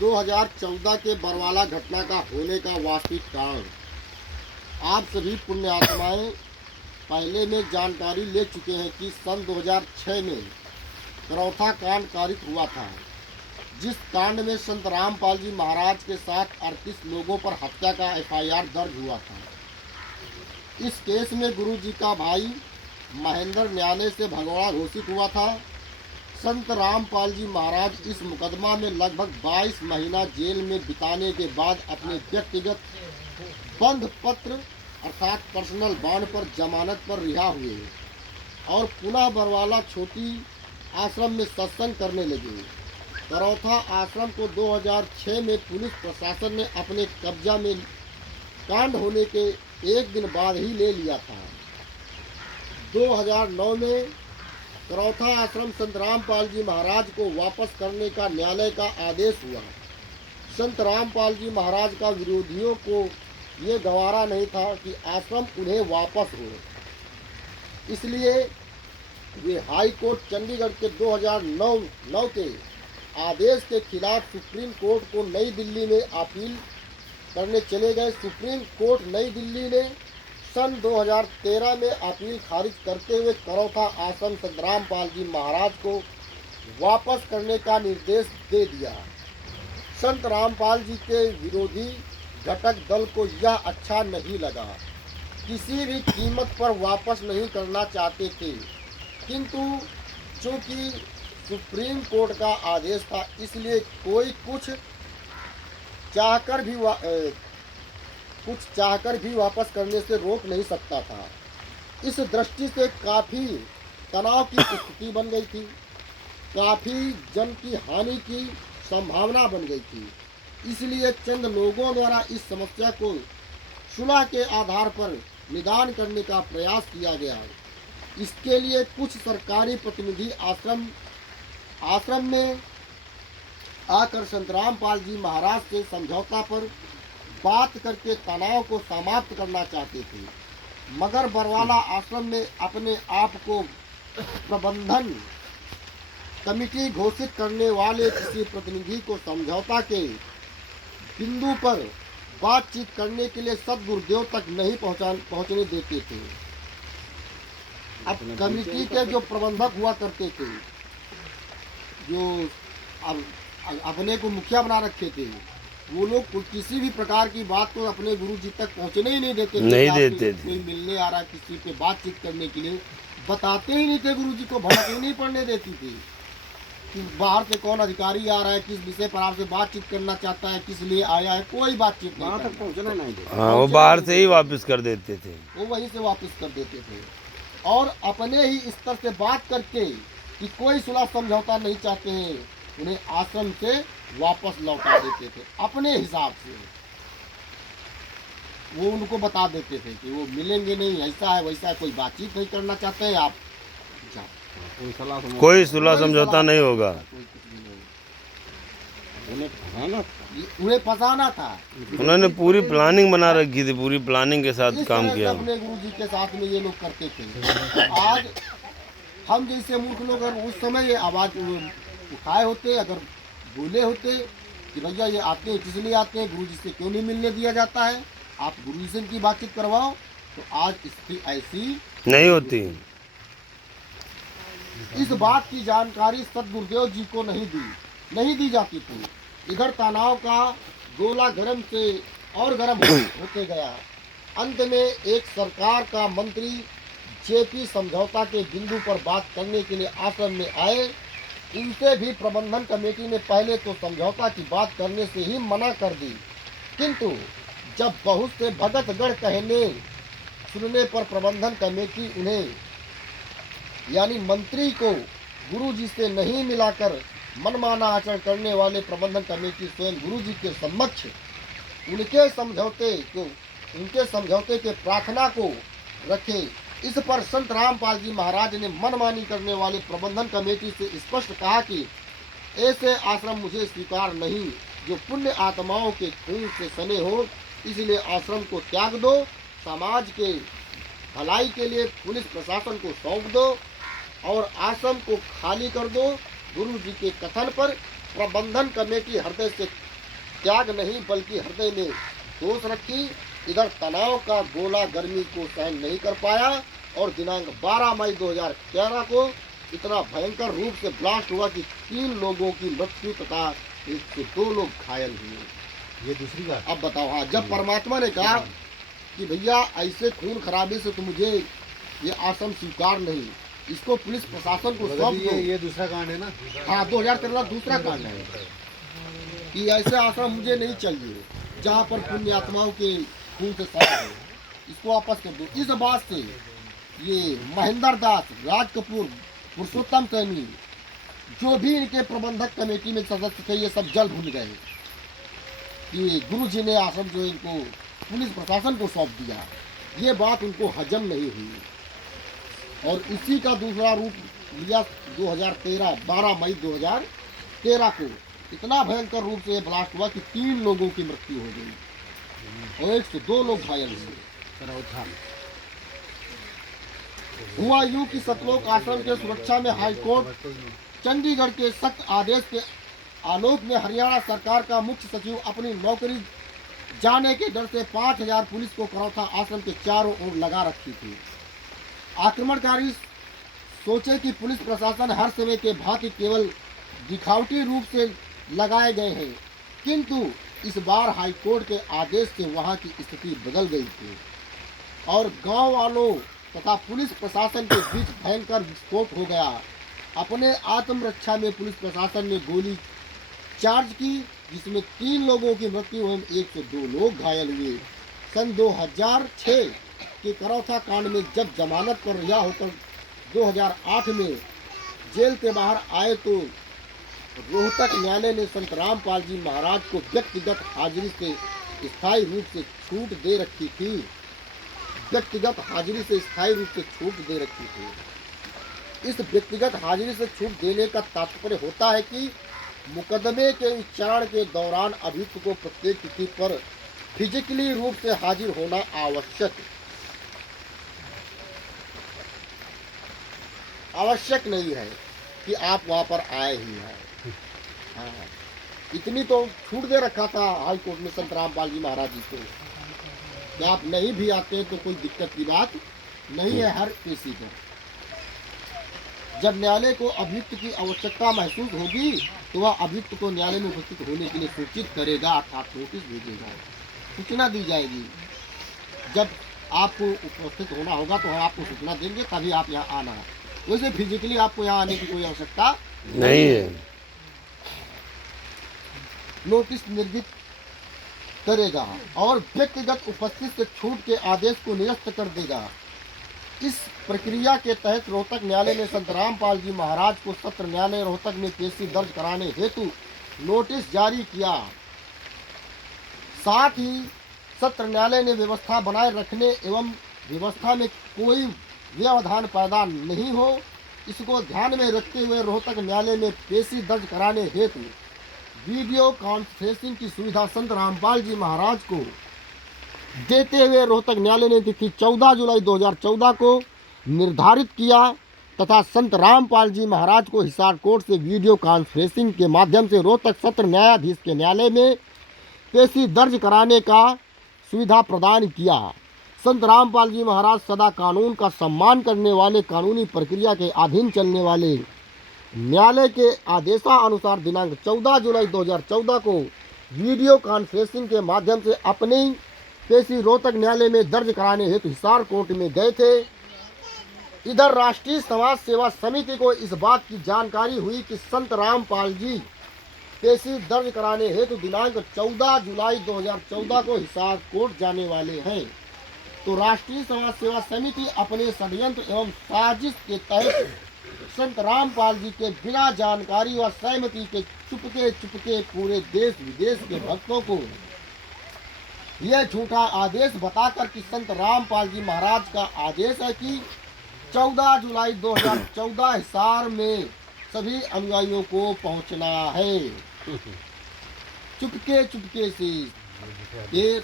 2014 के बरवाला घटना का होने का वास्तविक कारण आप सभी पुण्य आत्माएं पहले में जानकारी ले चुके हैं कि सन 2006 में करौथा कांड कारित हुआ था, जिस कांड में संत रामपाल जी महाराज के साथ 38 लोगों पर हत्या का एफआईआर दर्ज हुआ था। इस केस में गुरु जी का भाई महेंद्र न्यायालय से भगोड़ा घोषित हुआ था। संत रामपाल जी महाराज इस मुकदमा में लगभग 22 महीना जेल में बिताने के बाद अपने व्यक्तिगत बंध पत्र अर्थात पर्सनल बॉन्ड पर जमानत पर रिहा हुए और पुनः बरवाला छोटी आश्रम में सत्संग करने लगे। करौथा आश्रम को 2006 में पुलिस प्रशासन ने अपने कब्जा में कांड होने के एक दिन बाद ही ले लिया था। 2009 में करौथा आश्रम संत रामपाल जी महाराज को वापस करने का न्यायालय का आदेश हुआ। संत रामपाल जी महाराज का विरोधियों को ये गवारा नहीं था कि आश्रम उन्हें वापस हो, इसलिए वे हाई कोर्ट चंडीगढ़ के 2009 के आदेश के खिलाफ सुप्रीम कोर्ट को नई दिल्ली में अपील करने चले गए। सुप्रीम कोर्ट नई दिल्ली ने सन 2013 में अपील खारिज करते हुए करौथा आश्रम संत रामपाल जी महाराज को वापस करने का निर्देश दे दिया। संत रामपाल जी के विरोधी घटक दल को यह अच्छा नहीं लगा, किसी भी कीमत पर वापस नहीं करना चाहते थे, किंतु चूंकि सुप्रीम कोर्ट का आदेश था इसलिए कोई कुछ चाहकर भी वापस करने से रोक नहीं सकता था। इस दृष्टि से काफ़ी तनाव की स्थिति बन गई थी, काफ़ी जन की हानि की संभावना बन गई थी। इसलिए चंद लोगों द्वारा इस समस्या को सुलह के आधार पर निदान करने का प्रयास किया गया। इसके लिए कुछ सरकारी प्रतिनिधि आश्रम में आकर संत रामपाल जी महाराज से समझौता पर बात करके तनाव को समाप्त करना चाहते थे, मगर बरवाला आश्रम ने अपने आप को प्रबंधन कमेटी घोषित करने वाले किसी प्रतिनिधि को समझौता के बिंदु पर बातचीत करने के लिए सदगुरुदेव तक नहीं पहुंचने देते थे। अब कमेटी के जो प्रबंधक हुआ करते थे, जो अब अपने को मुखिया बना रखे थे, वो लोग किसी भी प्रकार की बात को अपने गुरु जी तक पहुंचने ही नहीं देते थे। कोई मिलने आ रहा किसी पे बातचीत करने के लिए बताते ही नहीं थे, गुरु जी को भड़क नहीं पड़ने देती थी कि बाहर से कौन अधिकारी आ रहा है, किस विषय पर आपसे बातचीत करना चाहता है, किस लिए आया है, कोई बातचीत नहीं तक पहुँचना नहीं देते। हाँ, वो बाहर से ही वापस कर देते थे, वो वहीं से वापस कर देते थे और अपने ही स्तर से बात करके कि कोई सुलह समझौता नहीं चाहते हैं, उन्हें आश्रम से वापस लौटा देते थे। अपने हिसाब से वो उनको बता देते थे कि वो मिलेंगे नहीं, ऐसा है वैसा है, कोई बातचीत नहीं करना चाहते हैं, आप जाओ, कोई सुलह समझौता नहीं होगा। उन्हें फंसाना था। उन्होंने पूरी प्लानिंग बना रखी थी, पूरी प्लानिंग के साथ काम किया। अपने गुरु जी के साथ में ये लोग करते थे। आज हम जैसे मूर्ख लोग उस समय ये आवाज उठाए होते, अगर बोले होते कि भैया ये आते हैं किस लिए आते हैं, गुरु जी से क्यों नहीं मिलने दिया जाता है, आप गुरु जी से की बातचीत करवाओ, तो आज स्थिति ऐसी नहीं होती। इस बात की जानकारी सदगुरुदेव जी को नहीं दी जाती थी। इधर तनाव का गोला गर्म से और गर्म होते गया। अंत में एक सरकार का मंत्री जेपी समझौता के बिंदु पर बात करने के लिए आश्रम में आए। इनसे भी प्रबंधन कमेटी ने पहले तो समझौता की बात करने से ही मना कर दी, किंतु जब बहुत से भगतगढ़ कहने सुनने पर प्रबंधन कमेटी उन्हें यानी मंत्री को गुरु जी से नहीं मिलाकर मनमाना आचरण करने वाले प्रबंधन कमेटी स्वयं गुरु जी के समक्ष उनके समझौते के प्रार्थना को रखे। इस पर संत रामपाल जी महाराज ने मनमानी करने वाले प्रबंधन कमेटी से स्पष्ट कहा कि ऐसे आश्रम मुझे स्वीकार नहीं जो पुण्य आत्माओं के खून से सने हो, इसलिए आश्रम को त्याग दो, समाज के भलाई के लिए पुलिस प्रशासन को सौंप दो और आश्रम को खाली कर दो। गुरु जी के कथन पर प्रबंधन कमेटी हृदय से त्याग नहीं बल्कि हृदय में दोष रखी। इधर तनाव का गोला गर्मी को सहन नहीं कर पाया और दिनांक 12 मई 2011 को इतना भयंकर रूप से ब्लास्ट हुआ कि 3 लोगों की मृत्यु तथा 102 लोग घायल हुए। ये दूसरी बात। अब बताओ, हाँ, जब परमात्मा ने कहा कि भैया ऐसे खून खराबे से तो मुझे ये आश्रम स्वीकार नहीं, इसको पुलिस प्रशासन को सौंप दो। ये दूसरा कांड है ना। हाँ, 2013 दूसरा कांड है कि ऐसे आश्रम मुझे नहीं चाहिए जहाँ पर पुण्य आत्माओं के खून से सड़ा है, इसको वापस कर दो। इस बात से ये महेंद्र दास, राज कपूर, पुरुषोत्तम सैनी, जो भी इनके प्रबंधक कमेटी में सदस्य थे, ये सब जल भूल गए कि गुरु जी ने आश्रम जो इनको पुलिस प्रशासन को सौंप दिया। ये बात उनको हजम नहीं हुई और इसी का दूसरा रूप लिया 2013 12 मई 2013 को इतना भयंकर रूप से ब्लास्ट हुआ कि 3 लोगों की मृत्यु हो गई और 102 लोग घायल हुए। हुआ यूं कि सतलोक आश्रम के सुरक्षा में हाईकोर्ट चंडीगढ़ के सख्त आदेश के आलोक में हरियाणा सरकार का मुख्य सचिव अपनी नौकरी जाने के डर से 5000 पुलिस को करौथा आश्रम के चारों ओर लगा रखी थी। आक्रमणकारी सोचे कि पुलिस प्रशासन हर समय के भांति केवल दिखावटी रूप से लगाए गए हैं, किंतु इस बार हाईकोर्ट के आदेश से वहां की स्थिति बदल गई थी और गांव वालों तथा पुलिस प्रशासन के बीच भयंकर विस्फोट हो गया। अपने आत्मरक्षा में पुलिस प्रशासन ने गोली चार्ज की, जिसमें 3 लोगों की मृत्यु एवं 102 लोग घायल हुए। सन 2006 के करौथा कांड में जब जमानत पर रिहा होकर 2008 में जेल के बाहर आए तो रोहतक न्यायालय ने संत रामपाल जी महाराज को व्यक्तिगत हाजिरी से स्थायी रूप से छूट दे रखी थी। व्यक्तिगत हाजिरी से स्थायी रूप से छूट दे रखी थी। इस व्यक्तिगत हाजिरी से छूट देने का तात्पर्य होता है कि मुकदमे के विचारण के दौरान अभियुक्त को प्रत्येक तिथि पर फिजिकली रूप से हाजिर होना आवश्यक नहीं है कि आप वहां पर आए ही हैं। हाँ, इतनी तो छूट दे रखा था हाई कोर्ट में संत रामपाल जी महाराज जी को कि आप नहीं भी आते तो कोई दिक्कत की बात नहीं है हर पेशी को। जब न्यायालय को अभियुक्त की आवश्यकता महसूस होगी तो वह अभियुक्त को न्यायालय में उपस्थित होने के लिए सूचित करेगा, अर्थात नोटिस भेजेगा, सूचना दी जाएगी। जब आपको उपस्थित होना होगा तो हम आपको सूचना देंगे, तभी आप यहाँ आना। वैसे फिजिकली आपको यहाँ आने की कोई आवश्यकता नहीं है। नोटिस निर्गत करेगा और व्यक्तिगत उपस्थित से छूट के आदेश को निरस्त कर देगा। इस प्रक्रिया के तहत रोहतक न्यायालय ने संत रामपाल जी महाराज को सत्र न्यायालय रोहतक में केसी दर्ज कराने हेतु नोटिस जारी किया। साथ ही सत्र न्यायालय ने व्यवस्था बनाए रखने एवं व्यवस्था में कोई व्यवधान पैदा नहीं हो, इसको ध्यान में रखते हुए रोहतक न्यायालय में पेशी दर्ज कराने हेतु वीडियो कॉन्फ्रेंसिंग की सुविधा संत रामपाल जी महाराज को देते हुए रोहतक न्यायालय ने तिथि 14 जुलाई 2014 को निर्धारित किया तथा संत रामपाल जी महाराज को हिसार कोर्ट से वीडियो कॉन्फ्रेंसिंग के माध्यम से रोहतक सत्र न्यायाधीश के न्यायालय में पेशी दर्ज कराने का सुविधा प्रदान किया। संत रामपाल जी महाराज सदा कानून का सम्मान करने वाले, कानूनी प्रक्रिया के अधीन चलने वाले, न्यायालय के आदेशानुसार दिनांक 14 जुलाई 2014 को वीडियो कॉन्फ्रेंसिंग के माध्यम से अपनी पेशी रोहतक न्यायालय में दर्ज कराने हेतु हिसार कोर्ट में गए थे। इधर राष्ट्रीय समाज सेवा समिति को इस बात की जानकारी हुई कि संत रामपाल जी पेशी दर्ज कराने हेतु दिनांक 14 जुलाई 2014 को हिसार कोर्ट जाने वाले हैं, तो राष्ट्रीय समाज सेवा समिति अपने षड्यंत्र एवं साजिश के तहत संत रामपाल जी के बिना जानकारी व सहमति के चुपके पूरे देश विदेश के भक्तों को यह झूठा आदेश बताकर कि संत रामपाल जी महाराज का आदेश है कि 14 जुलाई 2014 हिसार में सभी अनुयायियों को पहुंचना है। चुपके से ये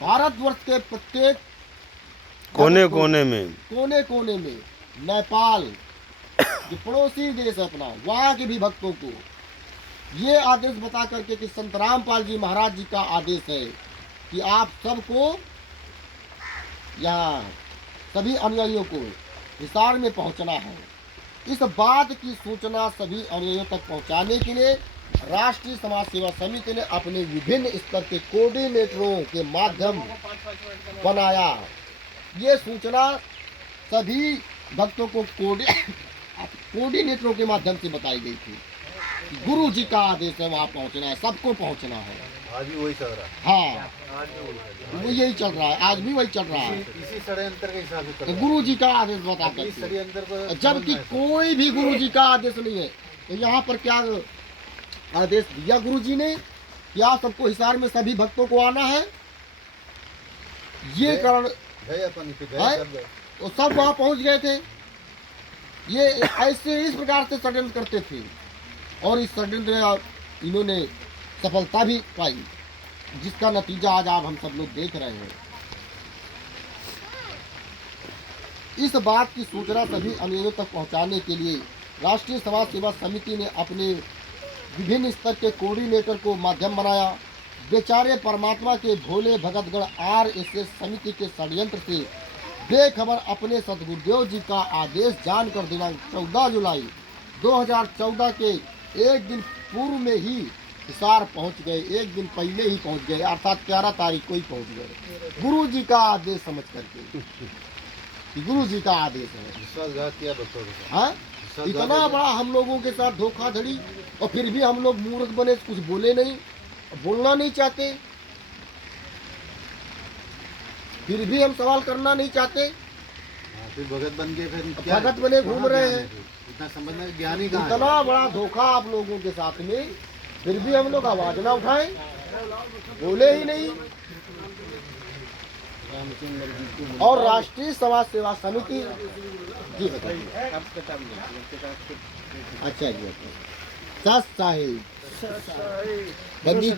भारतवर्ष के प्रत्येक कोने कोने में नेपाल जो पड़ोसी देश है अपना, वहाँ के भी भक्तों को ये आदेश बता करके कि संत रामपाल जी महाराज जी का आदेश है कि आप सबको यहाँ सभी अनुयायियों को हिसार में पहुंचना है। इस बात की सूचना सभी अनुयायियों तक पहुंचाने के लिए राष्ट्रीय समाज सेवा समिति ने अपने विभिन्न स्तर के कोऑर्डिनेटरों के माध्यम बनाया। ये सूचना सभी भक्तों को कोऑर्डिनेटरों के माध्यम से बताई गई थी। गुरु जी का आदेश है, वहाँ पहुँचना है, सबको पहुँचना है। आज भी वही चल रहा है। हाँ, आज भी वही चल रहा है। वो यही चल रहा है, आज भी वही चल रहा है। इसी षड्यंत्र के हिसाब से चल तो रहा है। गुरु जी का आदेश बता इस करके, षड्यंत्र को जबकि कोई भी गुरु जी का आदेश नहीं है। तो यहाँ पर क्या आदेश दिया गुरु जी ने? क्या सबको हिसार में सभी भक्तों को आना है? ये कारण गए अपन पे है? गए सब गए। वो सब वहाँ पहुँच गए थे। ये ऐसे इस प्रकार से षड्यंत्र करते थे और इस षड्यंत्र में इन्होंने सफलता भी पाई, जिसका नतीजा आज आप हम सब लोग देख रहे हैं। इस बात की सूचना सभी अनुयायियों तक पहुंचाने के लिए राष्ट्रीय समाज सेवा समिति ने अपने विभिन्न स्तर के कोऑर्डिनेटर को माध्यम बनाया। बेचारे परमात्मा के भोले भगतगण RSS समिति के षड्यंत्र से बेखबर अपने सदगुरुदेव जी का आदेश जानकर दिनांक 14 जुलाई 2014 के एक दिन पूर्व में ही हिसार पहुंच गए। एक दिन पहले ही पहुंच गए, अर्थात 11 तारीख को ही पहुंच गए, गुरु जी का आदेश समझ करके। गुरु जी का आदेश है। विश्वासघात किया भक्तों के साथ। हाँ, इतना बड़ा हम लोगों के साथ धोखाधड़ी, और फिर भी हम लोग मूर्ख बने, कुछ बोले नहीं, बोलना नहीं चाहते, फिर भी हम सवाल करना नहीं चाहते। हाँ, फिर भगत बन गए, फिर क्या भगत बने घूम रहे हैं। इतना समझना ज्ञानी कहाँ है? इतना बड़ा धोखा आप लोगों के साथ में, फिर भी हम लोग आवाज ना उठाएं, बोले ही नहीं। और राष्ट्रीय समाज सेवा समिति जी बताइए। अच्छा जी, 10 साहिब बंदी